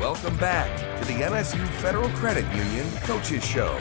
Welcome back to the MSU Federal Credit Union Coaches Show.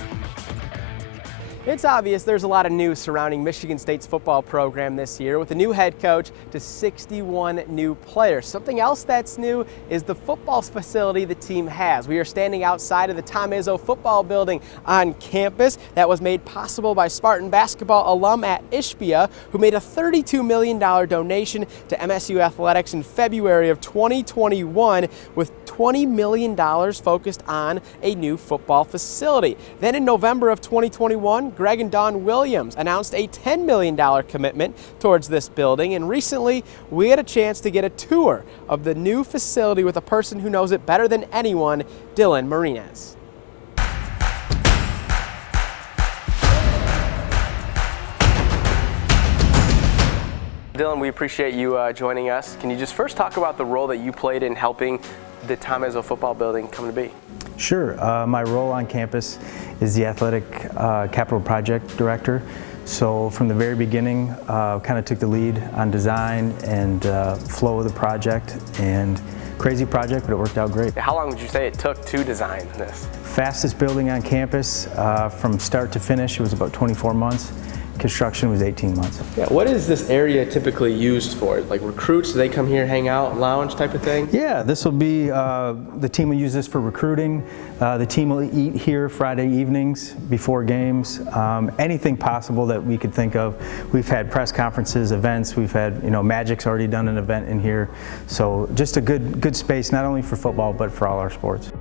It's obvious there's a lot of news surrounding Michigan State's football program this year, with a new head coach to 61 new players. Something else that's new is the football facility the team has. We are standing outside of the Tom Izzo football building on campus. That was made possible by Spartan basketball alum at Ishbia, who made a $32 million donation to MSU Athletics in February of 2021, with $20 million focused on a new football facility. Then in November of 2021, Greg and Dawn Williams announced a $10 million commitment towards this building, and recently we had a chance to get a tour of the new facility with a person who knows it better than anyone, Dylan Marinez. Dylan, we appreciate you joining us. Can you just first talk about the role that you played in helping the Tom Izzo football building come to be? Sure. My role on campus is the athletic capital project director. So from the very beginning, kind of took the lead on design and flow of the project. And crazy project, but it worked out great. How long would you say it took to design this? Fastest building on campus, from start to finish, it was about 24 months. Construction was 18 months. Yeah, what is this area typically used for? Like recruits, do they come here, hang out, lounge type of thing? Yeah, this will be, the team will use this for recruiting. The team will eat here Friday evenings before games. Anything possible that we could think of. We've had press conferences, events, we've had, Magic's already done an event in here. So just a good space, not only for football, but for all our sports.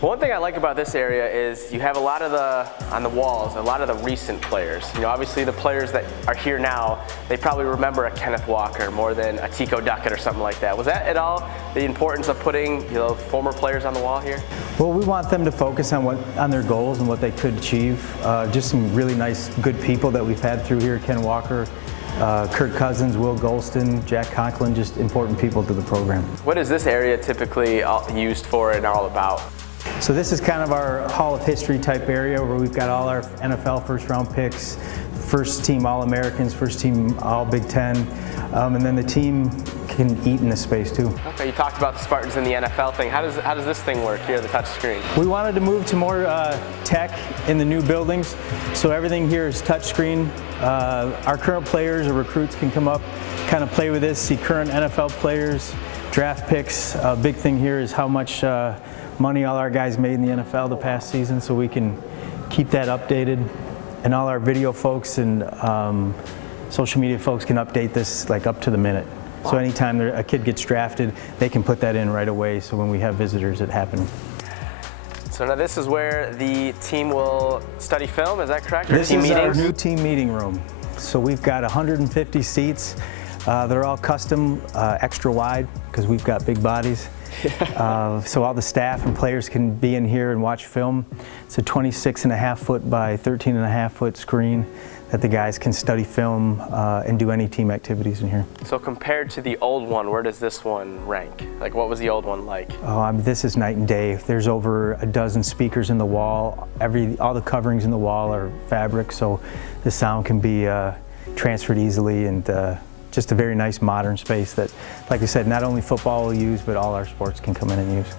One thing I like about this area is you have a lot of on the walls, a lot of the recent players. Obviously the players that are here now, they probably remember a Kenneth Walker more than a Tico Duckett or something like that. Was that at all the importance of putting, former players on the wall here? Well, we want them to focus on their goals and what they could achieve. Just some really nice, good people that we've had through here. Ken Walker, Kirk Cousins, Will Golston, Jack Conklin, just important people to the program. What is this area typically used for and all about? So this is kind of our Hall of History type area where we've got all our NFL first round picks, first team All-Americans, first team All-Big Ten, and then the team can eat in this space too. Okay, you talked about the Spartans and the NFL thing. How does this thing work here, the touch screen? We wanted to move to more tech in the new buildings, so everything here is touch screen. Our current players or recruits can come up, kind of play with this, see current NFL players, draft picks. A big thing here is how much money all our guys made in the NFL the past season, so we can keep that updated. And all our video folks and social media folks can update this like up to the minute. Wow. So anytime a kid gets drafted, they can put that in right away, so when we have visitors, it happens. So now this is where the team will study film, is that correct? This is our new team meeting room. So we've got 150 seats. They're all custom, extra wide, because we've got big bodies. So all the staff and players can be in here and watch film. It's a 26.5 foot by 13.5 foot screen that the guys can study film and do any team activities in here. So compared to the old one, where does this one rank? Like, what was the old one like? Oh, this is night and day. There's over a dozen speakers in the wall. All the coverings in the wall are fabric, so the sound can be transferred easily, and just a very nice modern space that, like I said, not only football will use, but all our sports can come in and use.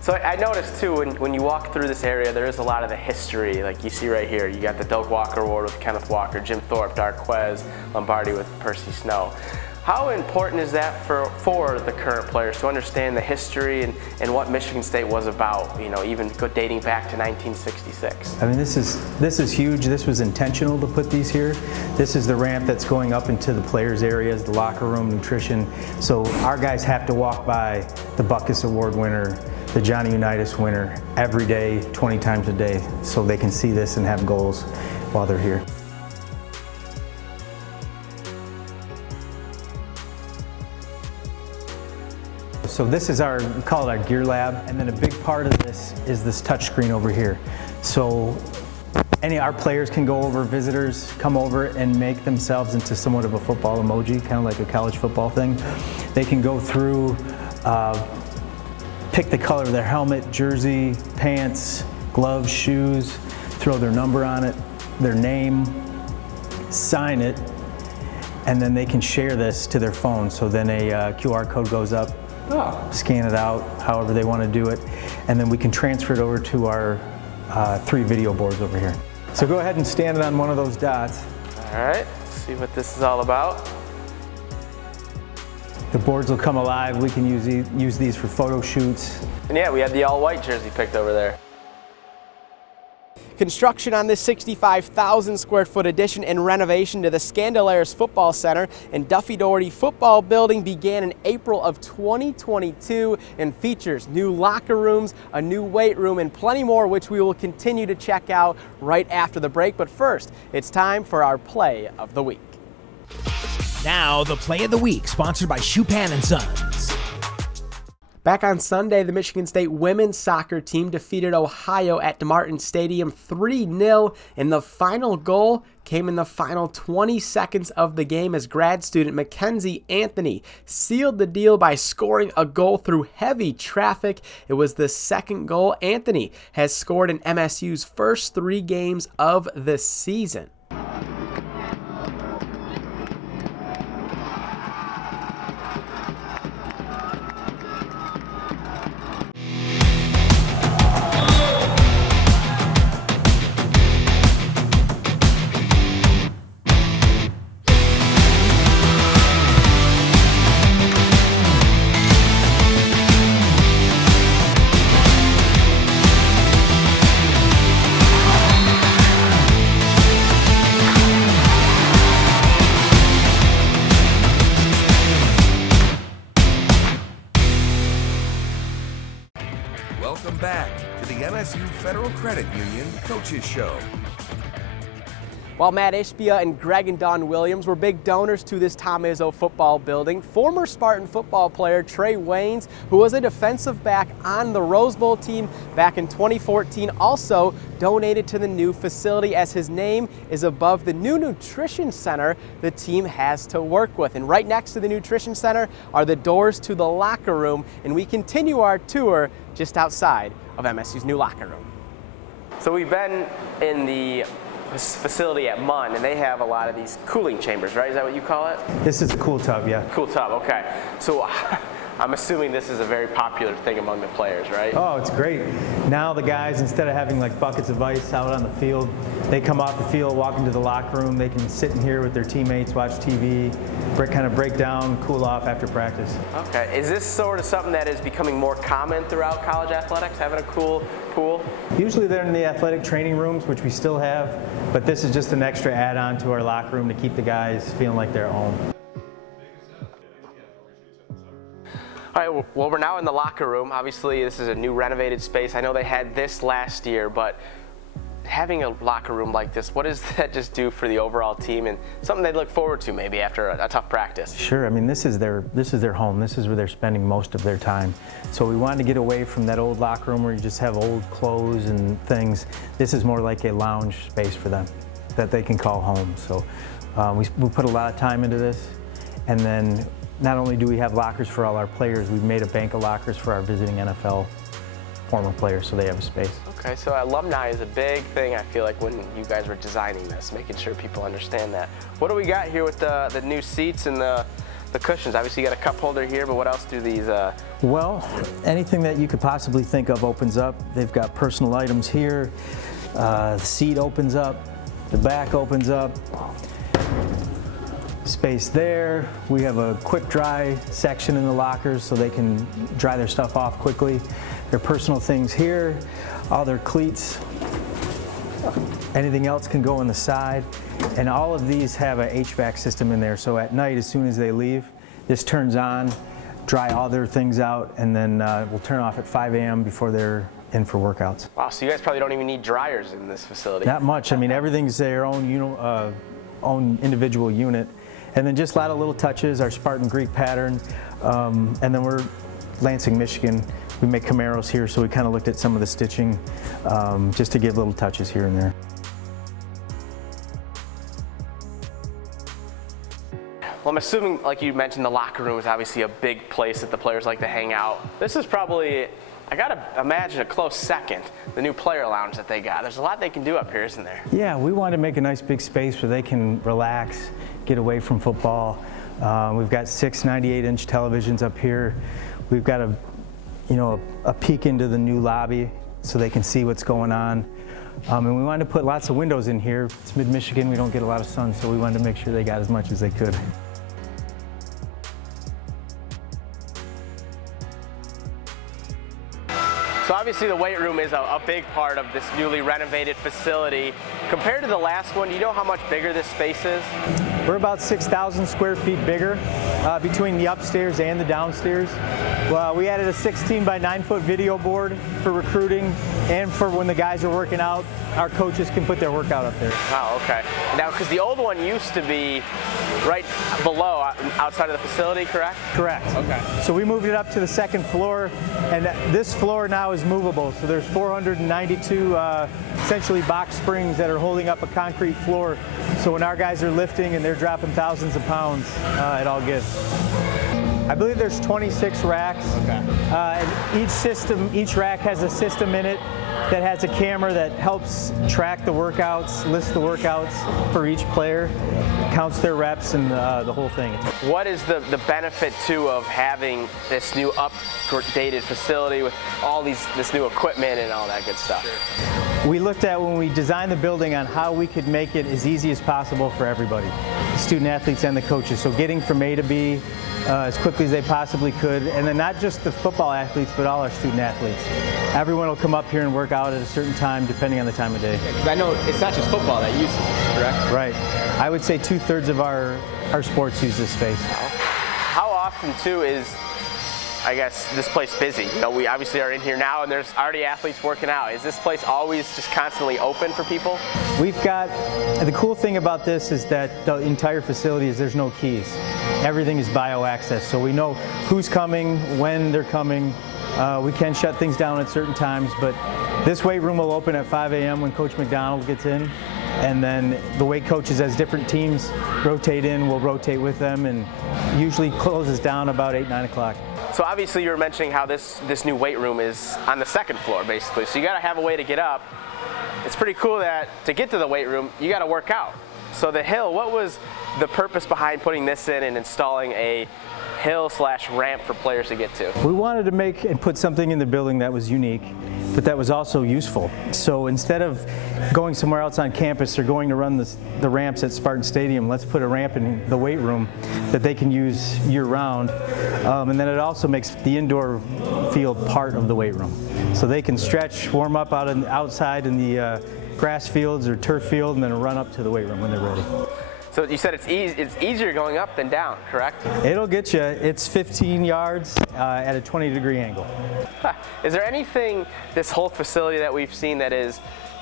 So I noticed too, when you walk through this area, there is a lot of the history, like you see right here. You got the Doak Walker Award with Kenneth Walker, Jim Thorpe, Darquez, Lombardi with Percy Snow. How important is that for the current players to understand the history and what Michigan State was about, even dating back to 1966? I mean, this is huge. This was intentional to put these here. This is the ramp that's going up into the players' areas, the locker room, nutrition. So our guys have to walk by the Buckus Award winner, the Johnny Unitas winner, every day, 20 times a day, so they can see this and have goals while they're here. So this is we call it our gear lab, and then a big part of this is this touch screen over here. So our players can go over, visitors come over and make themselves into somewhat of a football emoji, kind of like a college football thing. They can go through, pick the color of their helmet, jersey, pants, gloves, shoes, throw their number on it, their name, sign it, and then they can share this to their phone. So then a QR code goes up, scan it out, however they want to do it, and then we can transfer it over to our 3 video boards over here. So go ahead and stand it on one of those dots. All right, let's see what this is all about. The boards will come alive. We can use these for photo shoots. And yeah, we had the all-white jersey picked over there. Construction on this 65,000 square foot addition and renovation to the Scandalaris Football Center and Duffy Doherty Football Building began in April of 2022 and features new locker rooms, a new weight room, and plenty more, which we will continue to check out right after the break. But first, it's time for our Play of the Week. Now, the Play of the Week, sponsored by Chupan & Sons. Back on Sunday, the Michigan State women's soccer team defeated Ohio at DeMartin Stadium 3-0, and the final goal came in the final 20 seconds of the game as grad student Mackenzie Anthony sealed the deal by scoring a goal through heavy traffic. It was the second goal Anthony has scored in MSU's first 3 games of the season. Welcome back to the MSU Federal Credit Union Coaches Show. While Matt Ishbia and Greg and Dawn Williams were big donors to this Tom Izzo football building, former Spartan football player Trey Waynes, who was a defensive back on the Rose Bowl team back in 2014, also donated to the new facility as his name is above the new nutrition center the team has to work with. And right next to the nutrition center are the doors to the locker room, and we continue our tour just outside of MSU's new locker room. So we've been in the facility at Munn, and they have a lot of these cooling chambers, right? Is that what you call it? This is a cool tub, yeah. Cool tub, okay. So I'm assuming this is a very popular thing among the players, right? Oh, it's great. Now the guys, instead of having like buckets of ice out on the field, they come off the field, walk into the locker room, they can sit in here with their teammates, watch TV, kind of break down, cool off after practice. Okay, is this sort of something that is becoming more common throughout college athletics, having a cool pool? Usually they're in the athletic training rooms, which we still have, but this is just an extra add-on to our locker room to keep the guys feeling like they're at home. All right, well, we're now in the locker room. Obviously, this is a new renovated space. I know they had this last year, but having a locker room like this, what does that just do for the overall team and something they look forward to maybe after a tough practice? Sure, I mean, this is their home. This is where they're spending most of their time. So we wanted to get away from that old locker room where you just have old clothes and things. This is more like a lounge space for them that they can call home. So we put a lot of time into this, and then not only do we have lockers for all our players, we've made a bank of lockers for our visiting NFL former players so they have a space. Okay, so alumni is a big thing, I feel like, when you guys were designing this, making sure people understand that. What do we got here with the new seats and the cushions? Obviously you got a cup holder here, but what else do these? Well, anything that you could possibly think of opens up. They've got personal items here. The seat opens up. The back opens up. Space there. We have a quick dry section in the lockers so they can dry their stuff off quickly. Their personal things here, all their cleats, anything else can go on the side. And all of these have a HVAC system in there, so at night as soon as they leave, this turns on, dry all their things out, and then we'll turn off at 5 a.m. before they're in for workouts. Wow, so you guys probably don't even need dryers in this facility. Not much. I mean, everything's their own individual unit. And then just a lot of little touches, our Spartan Greek pattern, and then we're Lansing, Michigan. We make Camaros here, so we kind of looked at some of the stitching just to give little touches here and there. Well, I'm assuming, like you mentioned, the locker room is obviously a big place that the players like to hang out. This is probably, I gotta imagine, a close second, the new player lounge that they got. There's a lot they can do up here, isn't there? Yeah, we wanted to make a nice big space where they can relax, get away from football. We've got 6 98-inch televisions up here. We've got a peek into the new lobby so they can see what's going on. And we wanted to put lots of windows in here. It's mid-Michigan, we don't get a lot of sun, so we wanted to make sure they got as much as they could. So obviously the weight room is a big part of this newly renovated facility. Compared to the last one, do you know how much bigger this space is? We're about 6,000 square feet bigger between the upstairs and the downstairs. Well, we added a 16 by 9 foot video board for recruiting and for when the guys are working out, our coaches can put their workout up there. Wow, okay. Now, because the old one used to be right below, outside of the facility, correct? Correct. Okay. So we moved it up to the second floor, and this floor now is movable. So there's 492 essentially box springs that are holding up a concrete floor. So when our guys are lifting and they're dropping thousands of pounds, it all gives. I believe there's 26 racks. Okay. And each rack has a system in it that has a camera that helps track the workouts, lists the workouts for each player, counts their reps, and the whole thing. What is the benefit too of having this new updated facility with all this new equipment and all that good stuff? Sure. We looked at when we designed the building on how we could make it as easy as possible for everybody, the student athletes and the coaches. So getting from A to B as quickly as they possibly could, and then not just the football athletes, but all our student athletes. Everyone will come up here and work out at a certain time, depending on the time of day. Because I know it's not just football that uses this, correct? Right. I would say 2/3 of our sports use this space. How often too is, I guess, this place busy? You know, we obviously are in here now and there's already athletes working out. Is this place always just constantly open for people? We've got, the cool thing about this is that the entire facility is there's no keys. Everything is bio-access, so we know who's coming, when they're coming. We can shut things down at certain times, but this weight room will open at 5 a.m. when Coach McDonald gets in. And then the weight coaches, as different teams rotate in, will rotate with them, and usually closes down about 8, 9 o'clock. So obviously you were mentioning how this new weight room is on the second floor, basically. So you got to have a way to get up. It's pretty cool that to get to the weight room, you got to work out. So the hill, what was the purpose behind putting this in and installing a hill/ramp for players to get to? We wanted to make and put something in the building that was unique, but that was also useful. So instead of going somewhere else on campus or going to run the ramps at Spartan Stadium, let's put a ramp in the weight room that they can use year-round. And then it also makes the indoor field part of the weight room. So they can stretch, warm up outside in the grass fields or turf field, and then run up to the weight room when they're ready. So you said it's easier going up than down, correct? It'll get you. It's 15 yards at a 20-degree angle. Is there anything, this whole facility that we've seen, that is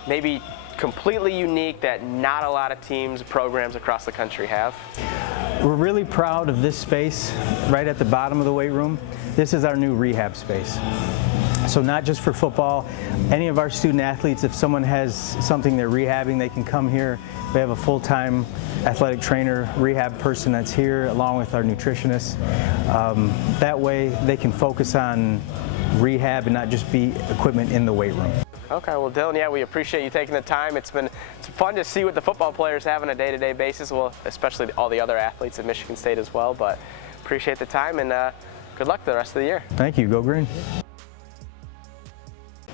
maybe completely unique that not a lot of teams, programs across the country have? We're really proud of this space right at the bottom of the weight room. This is our new rehab space. So not just for football, any of our student athletes, if someone has something they're rehabbing, they can come here. We have a full-time athletic trainer, rehab person that's here, along with our nutritionist. That way they can focus on rehab and not just be equipment in the weight room. Okay, well Dylan, yeah, we appreciate you taking the time. It's fun to see what the football players have on a day-to-day basis, well, especially all the other athletes at Michigan State as well, but appreciate the time, and good luck the rest of the year. Thank you, go green.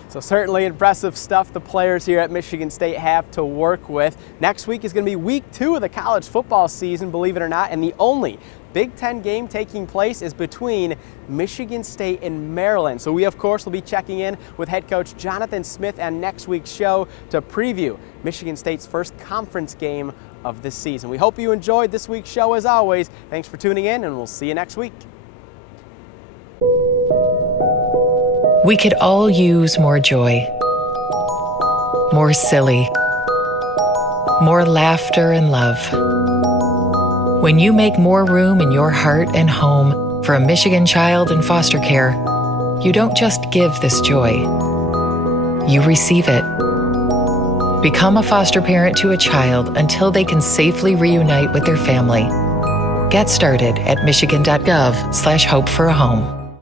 So certainly impressive stuff the players here at Michigan State have to work with. Next week is going to be week 2 of the college football season, believe it or not, and the only Big Ten game taking place is between Michigan State and Maryland. So we, of course, will be checking in with head coach Jonathan Smith on next week's show to preview Michigan State's first conference game of the season. We hope you enjoyed this week's show as always. Thanks for tuning in, and we'll see you next week. We could all use more joy, more silly, more laughter and love. When you make more room in your heart and home for a Michigan child in foster care, you don't just give this joy, you receive it. Become a foster parent to a child until they can safely reunite with their family. Get started at michigan.gov/hope for a home.